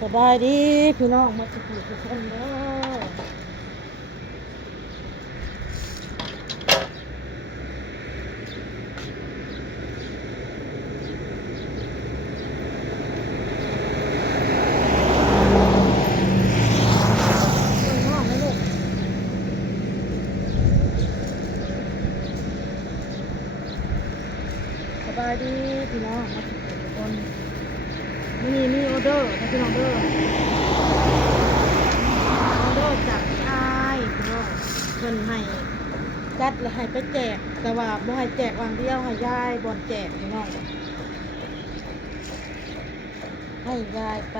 สบายดีพี่น้องมาสุขทุกคนเด้อน้องนะลูกสบายดีพี่น้องมาสุขทุกคนมีออเดอร์นะพี่น้องเด้อออเดอร์จากพี่อายพี่น้องเพิ่นให้จัดแล้วให้ไปแจกแต่ว่าบ่ให้แจกวางเดียวให้ยายบ่อนแจกพี่น้องให้ยายไป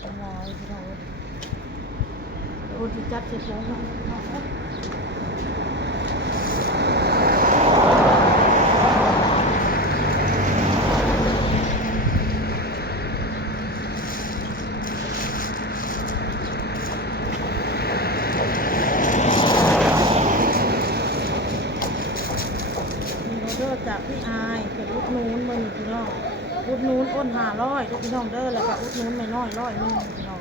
ทำลายพี่น้องโอ้ที่จัดเสร็จแล้วเนาะเด้อจากพี่อายเป็นอุดนูนมือพี่น้องอุดนูนอ้น500เด้อพี่น้องเด้อแล้วก็อุดนูนไม่น้อย100พี่น้อง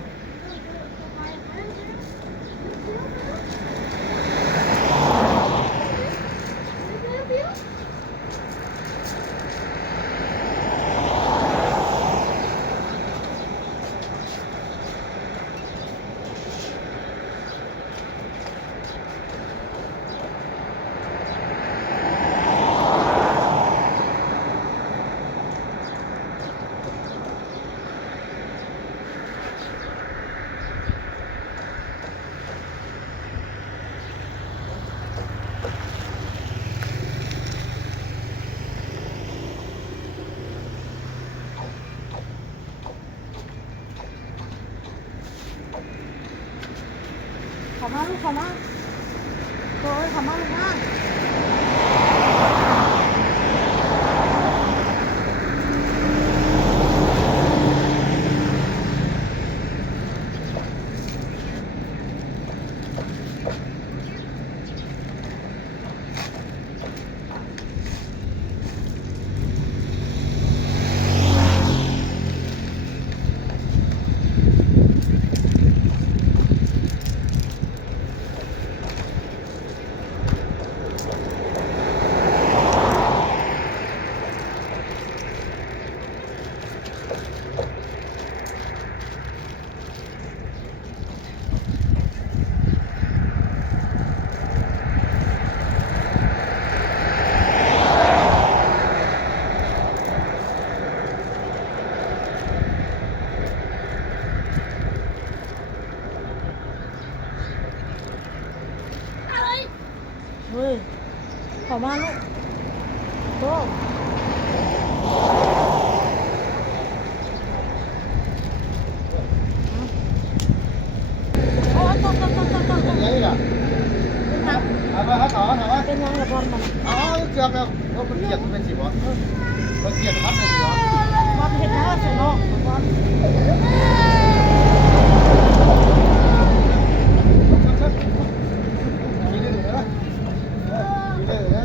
ขอมาลูกขอมาโอ้ยขอมาลูกมาเฮ้ยขอมาลูกโตโอ้ยต้องเป็นยังไงล่ะครับถามว่าเป็นยังละบอลมันอ๋อเกือบแล้วมันเกียดมันเป็นสิบวะมันเกียดครับเป็นสิบวะบอลเห็นแล้วใส่นอกบอลมีได้หนึ่งนะมีได้หนึ่งนะ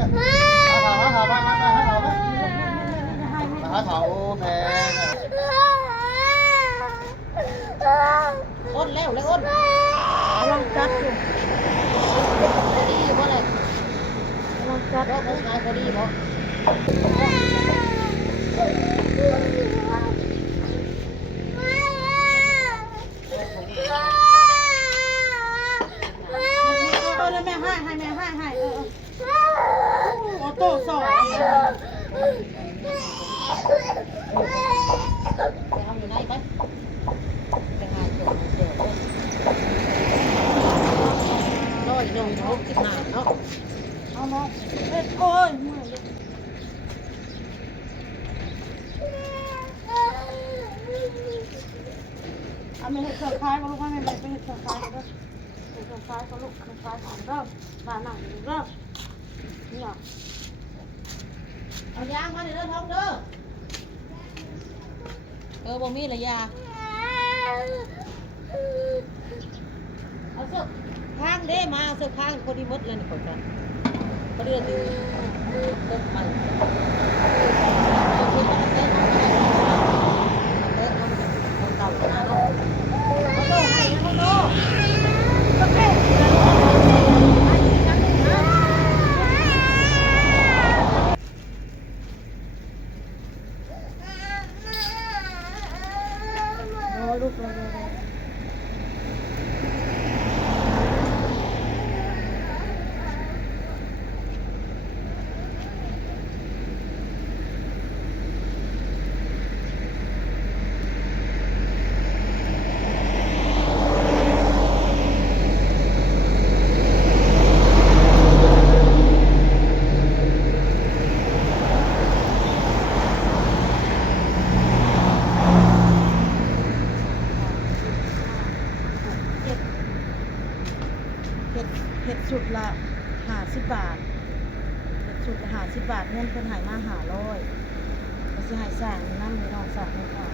หาเถาแพงอ้นแล้วอ้นลองจัดดูดีอยู่บ่เลยลองจัดว่าเขาขายพอดีบ่แม่ให้ออโต้สองไปทำอยู่ไหนไปหาตัวร้อย165เนาะเอาเนาะเฮ็ดโอ้ยเอาไม่เห็ดเสือคล้ายก็ลูกไม่ไปเห็ดเสือคล้ายก็เห็ดเสือคล้ายก็ลูกเสือคล้ายของเริ่มตาหนังเริ่มนี่เอายางมาเด้อท้องเด้อบ่มีละยาเอาเสือข้างเด้มาเอาเสือข้างคนที่มดเลยนี่คนกัน ก็เดือดอยู่ต้นมันเก่าขนาดนั้นเขาโตให้เขาโตก็แค่ลูกเราเห็ดสุดละ50 บาทเห็ดสุดละ50 บาทเงินเพิ่นให้มา500ก็สิให้สร้างน้ำให้น้องสร้างให้ค่ะ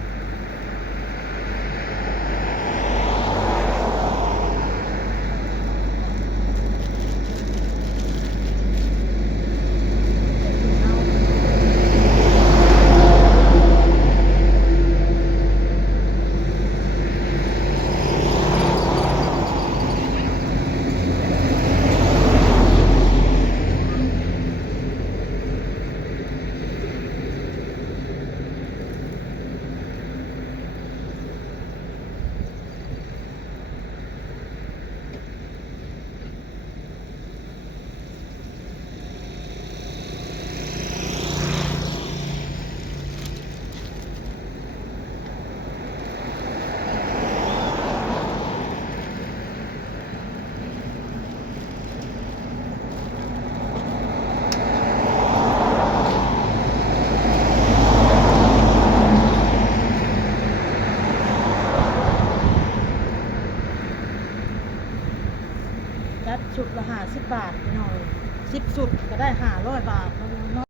สุดละ50 บาทพี่น้อง10 สุดก็ได้500 บาทแล้วเนาะ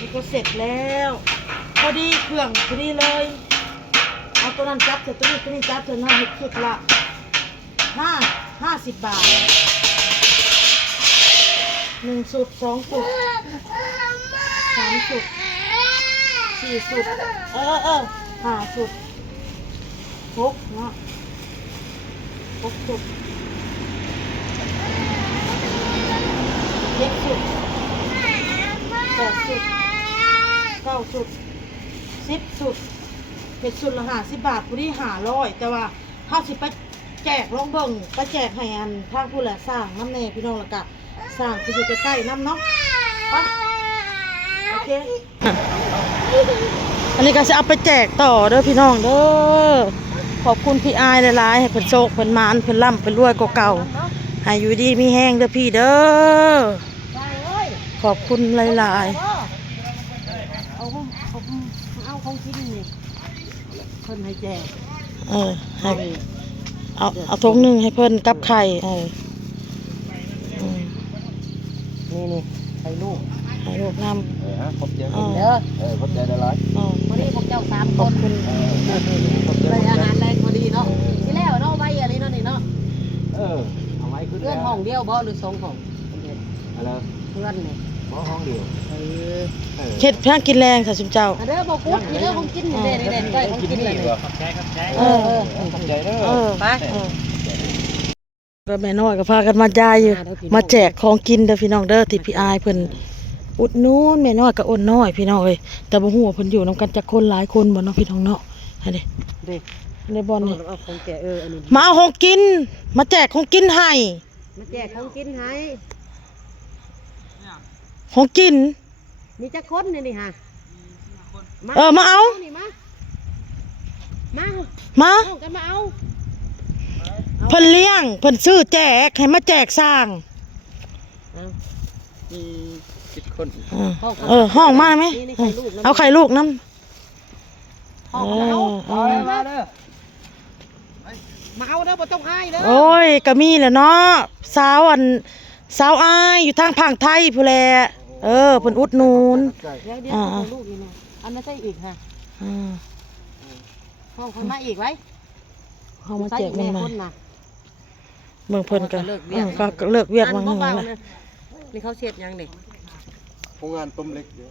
นี่ก็เสร็จแล้วพอดีเครื่องพอดีเลยเอาตัวนั้นจับเสร็จตัวนี้จับเสร็จนะเห็ดสุดละ50 บาท1 สุด2 สุด3 สุด4 สุด5 สุด6เนาะ6 สุด7 สุด8 สุด9 สุด10 สุดเห็ดสุดละ50 บาทพอดี500แต่ว่าเฮาสิไปแจกลองเบิ่งไปแจกให้อันทางผู้แหละสร้างน้ำแน่พี่น้องแล้วก็สร้างที่อยู่ใกล้ๆน้ำเนาะไปโอเคอันนี้ก็จะเอาไปแจกต่อเด้อพี่น้องเด้อขอบคุณพี่อายหลายๆให้เพิ่นโชคเพิ่นมานเพิ่นร่ำเพิ่นรวยกว่าเก่าให้อยู่ดีมีแห้งเด้อพี่เด้อขอบคุณหลายๆเอาของกินนี่เพิ่นให้แจกให้เอาถุงหนึ่งให้เพิ่นกับไข่นี่ไข่ลูกนำขอบใจ เด้อขอบใจได้หลายวันนี้พวกเจ้า3 คนเลยอาหารแรงพอดีเนาะที่แล้วเนาะไว้อะไรเนาะนี่เนาะเอาไว้ขึ้น เพื่อนห้องเดียวบ่หรือ2 ห้องอะไรเพื่อนนี่ห้องเดียวเฮ็ดเพื่อกินแรงค่ะชุมเจ้าเด้อบ่ปุ๊บนี่เด้อของกินนี่เด้ๆของกินเลยขอบใจขอบใจเด้อไปก็แม่น้อยก็พากันมาจ่ายอยู่มาแจกของกินเด้อพี่น้องเด้อที่พี่อายเพิ่นอุดหนุนแม่น้อยก็อ้นน้อยพี่น้องเอ้ยแต่บ่ฮู้ว่าเพิ่นอยู่นำกันจักคนหลายคนบ่เนาะพี่น้องเนาะอันนี้ในบ่อนนี่เอาของแกอันนี้มาเอาของกินมาแจกของกินให้มาแจกของกินให้ของกินมีจักคนนี่ฮะมาเอานี่มากันมาเอาเพิ่นเลี้ยงเพิ่นซื้อแจกให้มาแจกสร้างมี10 คนห้องมาไหมเอาไข่ลูกน้ำเอามาเอาเด้อบ่ต้องอายเด้อโอ้ยก็มีแหละเนาะสาวอายอยู่ทางภาคไทยพู่นแหละเพิ่นอุดหนุนเดี๋ยวลูกนี่นะอันนั้นใส่อีกค่ะห้องคนมาอีกไว้ห้องมาแจกมันมานะเมืองเพิ่นก็เลิกเวียดบางนึงแหละ นี่เขาเช็ดยังนี่ โรงงานต้มเล็กเดี๋ยว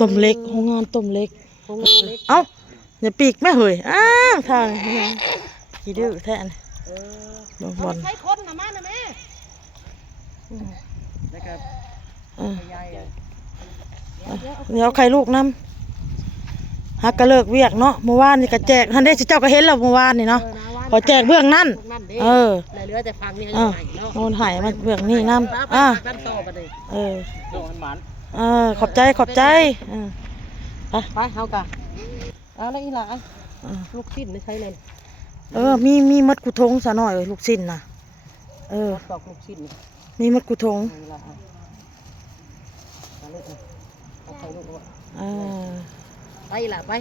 ต้มเล็กโรงงานต้มเล็ก โรงงานเล็ก เอ้าอย่าปีกแม่เฮ้ยอ้าวทางขี้ดื้อแท้อันบอล ใช้คนนะมานะแม่ แล้วก็ เออ ใหญ่ เดี๋ยวใครลูกน้ำฮักกะเลิกเวียกเนาะเมื่อวานนี่ก็แจกทันได้เจ้าก็เห็นแล้วเมื่อวานนี่เนาะขอแจกเบื้องนั่น พวกนั้นเด้ เออ เหลือแต่ฟังนี่ เอ เขา อ ใหญ่เนาะ โอนหายมาเบื้องนี่น้ำกันต่อไปเลย เออ โดนหมัน ขอบใจไปเฮากะเอาแล้วอีหล่ะลูกชิ้นไม่ใช่เลย มีมัดกุทงซะหน่อยลูกชิ้นนะตอกลูกชิ้นนี่ มีมัดกุทง อีหล่ะเอาเลยเอาใส่ลูกว่า ไปล่ะไป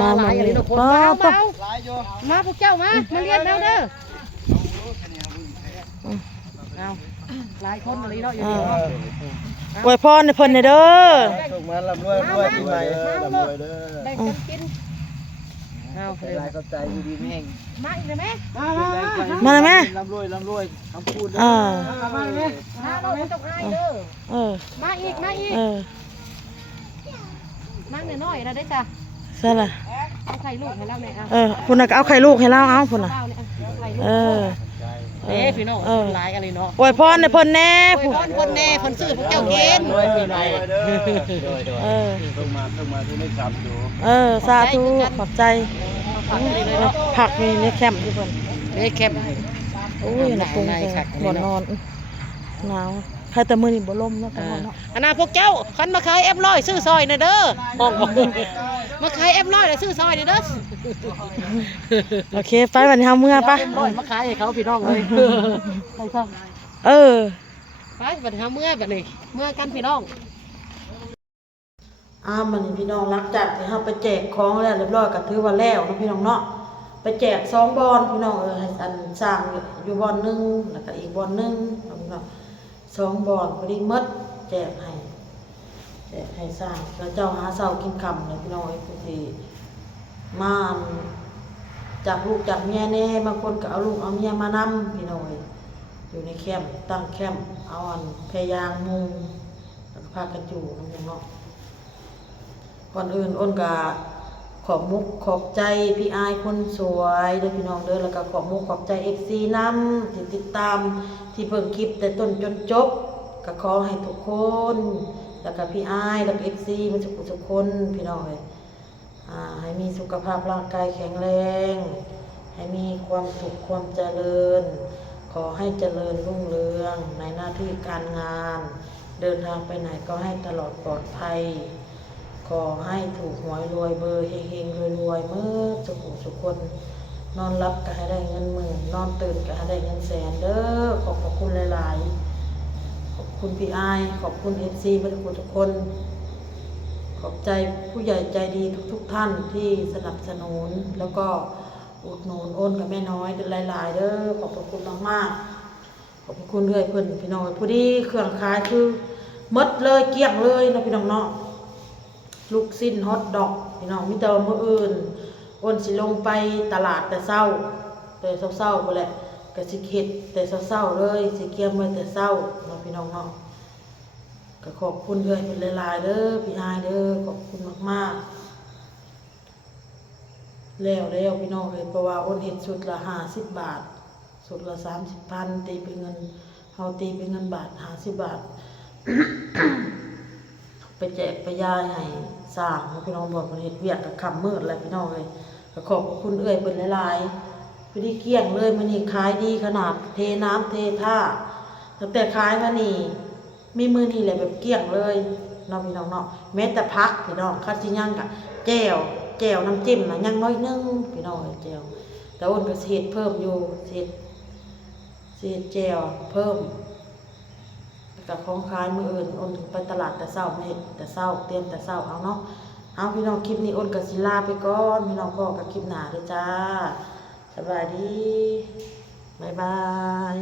มา หลายอย่างนี้ทุกคน มา มา ต่อ หลายอยู่ มาพวกเจ้ามาเรียนแล้วเด้อเอาหลายคนอะไรเนาะอยู่นี่เนาะ อวยพรให้เพิ่นเด้อ ส่งมาลำรวยปีใหม่ลำรวยเด้อ แบ่งกันกินเอาเลย หลายเข้าใจดีๆแม่ง มาอีกเลยไหม มาเลยแม่ ลำรวยคำพูด อ่า มาเลยมาเราไม่ต้องให้เด้อ เออ มาอีก เออ นั่งน้อยๆเราได้จ้ะ ใช่ล่ะ เอาไข่ลูกให้เราเนี่ยอ่ะ พุ่นน่ะก็เอาไข่ลูกให้เราเอาพุ่นน่ะ เอาเนี่ยเอาไข่ลูก เออ พี่น้องหลายอะไรเนาะ อวยพรให้เพิ่นแน่ โอ้ยคนแน่คนซื้อพวกเจ้ากิน รวยปีใหม่เด้อ เออ ส่งมาที่ไม่ซ้ำอยู่ สาธุขอบใจ ผักเลยเนาะ ผักมีในแคมป์ที่เพิ่น เลยแคบ โอ้ยน่ะปรุงบ่นอนหนาวใครแต่มื้อนี้บ่ลมเนาะแต่นอนเนาะ อันน่ะพวกเจ้าคันมาขายF100ซื้อซอยหน่อยเด้อบอกมาขายF100แล้วซื้อซอยหน่อยเด้อ โอเคไปวันนี้เฮาเมื่อปะ F100มาขายให้เขาพี่น้องเลยไปครับ เออ ไปบัดหาเมื่อบัดนี้เมื่อกันพี่น้อง มันนี่พี่น้องหลังจากที่เฮาไปแจกของแล้วเรียบร้อยก็ถือว่าแล้วเนาะพี่น้องเนาะไปแจก2บอนพี่น้องให้อันสร้างอยู่บอนนึงแล้วก็อีกบอนนึงพี่น้อง2บอนพอดีหมดแจกให้สร้างแล้วเจ้าหาเช้ากินค่ำเลยพี่น้องไอ้ผู้ที่มาจากลูกจากเมียแน่บางคนก็เอาลูกเอาเมียมานำพี่น้องอยู่ในแคมป์ตั้งแคมป์เอาอันพยางมุงแล้วก็พากันอยู่นำพี่น้องก่อนอื่นอ้นก็ขอบมุกขอบใจพี่อายคนสวยเด้อพี่น้องเด้อแล้วก็ขอบมุกขอบใจ FC นำที่ติดตามที่เบิ่งคลิปแต่ต้นจนจบก็ขอให้ทุกคนแล้วก็พี่อายแล้วก็ FC มันทุกคนพี่น้องเอ้ยให้มีสุขภาพร่างกายแข็งแรงให้มีความสุขความเจริญขอให้เจริญรุ่งเรืองในหน้าที่การงานเดินทางไปไหนก็ให้ตลอดปลอดภัยขอให้ถูกหวยรวยเบอร์เฮงๆรวยๆเมื่อสุขคนนอนรับก็ให้ได้เงินหมื่นนอนตื่นก็ให้ได้เงินแสนเด้อขอบคุณหลายๆขอบคุณพี่อายขอบคุณ FC ทุกคนขอบใจผู้ใหญ่ใจดีทุกท่านที่สนับสนุนแล้วก็อุดหนุนอ้นกับแม่น้อยหลายๆเด้อขอบคุณมากๆขอบคุณเรื่อยเพิ่นพี่น้องผู้ที่เครื่องขายคือหมดเลยเกลี้ยงเลยนะพี่น้องเนาะลูกชิ้นฮอทดอกพี่น้องมีแต่มื้ออื่นอ้นสิลงไปตลาดแต่เช้าพุ่นแหละก็สิเฮ็ดแต่เช้าเลยสิเกี่ยมไว้แต่เช้าเนาะพี่น้องเนาะก็ขอบคุณเรื่อยเพิ่นหลายๆเด้อพี่อายเด้อขอบคุณมากๆแล้วพี่น้องเอ้ยเพราะว่าอ้นเฮ็ดชุดละ50 บาทชุดละ30,000ตีเป็นเงินเฮาตีเป็นเงินบาท50 บาท ไปแจกไปยายให้สร้างพี่น้องบอกมันเฮ็ดเวียกกับค่ำมืดแล้วพี่น้องเอ้ยก็ขอบคุณเอ้ยเพิ่นหลายๆพอดีเกลี้ยงเลยมื้อนี้ขายดีขนาดเทน้ำเทท่าตั้งแต่ขายมานี่มีมื้อนี้แหละแบบเกลี้ยงเลยเนาะพี่น้องเนาะแม้แต่พักพี่น้องคัดสิยังกะแจ่วน้ำจิ้มน่ะยังน้อยนึงพี่น้องแจ่วแต่อ้นก็สิเฮ็ดเพิ่มอยู่สิเฮ็ดแจ่วเพิ่มกับของขายมื้ออื่นอ้นไปตลาดแต่เช้ามาเฮ็ดแต่เช้าเตรียมแต่เช้าเอาเนาะเอาพี่น้องคลิปนี้อ้นก็สิลาไปก่อนพี่น้องพ่อกับคลิปหน้าเด้อจ้าสบายดีบ๊ายบาย